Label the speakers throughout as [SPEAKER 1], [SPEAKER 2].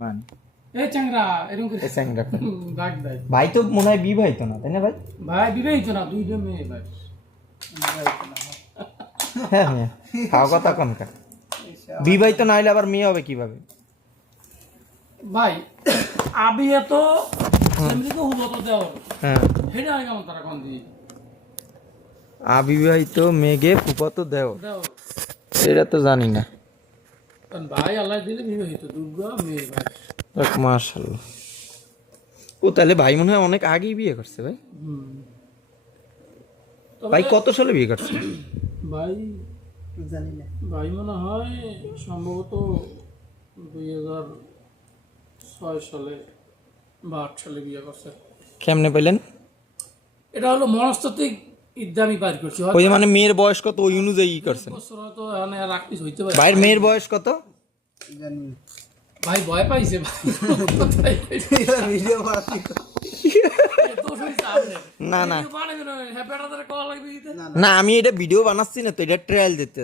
[SPEAKER 1] মান
[SPEAKER 2] চ্যাংরা এরকম করে।
[SPEAKER 1] এ ভাই তো মনে হয় বিবাহিত না তাই না ভাই?
[SPEAKER 2] ভাই বিবাহিত না দুইটা মেয়ে ভাই। বিবাহিত না।
[SPEAKER 1] হ্যাঁ হ্যাঁ। খাওয়া কথা কনকা বিবাহিত না হলে আবার মেয়ে হবে কীভাবে?
[SPEAKER 2] ভাই আবি এত এমনি তো দেওয়ার।
[SPEAKER 1] হ্যাঁ।
[SPEAKER 2] হেডে কেমন তারা কোন দিয়ে
[SPEAKER 1] আবিবাহিত মেঘে ফুপাতো দেও
[SPEAKER 2] দেও
[SPEAKER 1] এটা তো জানি না।
[SPEAKER 2] কারণ ভাই আল্লাহ দিলে বিবাহিত দুর্গা মেয়ে ভাই।
[SPEAKER 1] দেখ মাশাল্লাহ ও তাহলে ভাই মনে হয় অনেক আগেই বিয়ে করছে ভাই?
[SPEAKER 2] হুম
[SPEAKER 1] ভাই কত সালে বিয়ে করছে?
[SPEAKER 2] ভাই
[SPEAKER 3] জানি না।
[SPEAKER 2] ভাই মনে হয় সম্ভবত দুই হাজার ছয় সালে বা আট সালে বিয়ে করছে।
[SPEAKER 1] কেমনে পেলেন
[SPEAKER 2] এটা হলো মনস্তাত্ত্বিক ইদ্যা আমি পার করছি।
[SPEAKER 1] ওই মানে মেয়ের বয়স কত ওই অনুযায়ী করছেন
[SPEAKER 2] বছর হয়তো এখানে হইতে পারে।
[SPEAKER 1] ভাইয়ের মেয়ের বয়স কত?
[SPEAKER 3] জানি
[SPEAKER 2] ভাই ভয় পাইছে। ভাই
[SPEAKER 3] ভিডিও
[SPEAKER 2] আপনি।
[SPEAKER 1] না না।
[SPEAKER 2] হ্যাঁ,
[SPEAKER 1] আমি এটা ভিডিও বানাচ্ছি না তো এটা ট্রায়াল দিতে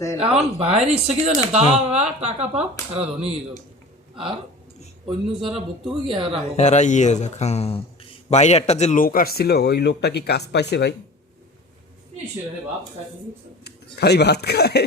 [SPEAKER 3] তাই
[SPEAKER 2] এখন বাইরে ইচ্ছে কি জানে দালালরা টাকা পাও এরা ধনী হয়ে আর অন্য যারা ভুক্তভোগী এরা হোক।
[SPEAKER 1] এরা ইয়ে হ্যাঁ। বাইরে একটা যে লোক আসছিল ওই লোকটা কি কাজ পাইছে ভাই। খালি ভাত খায়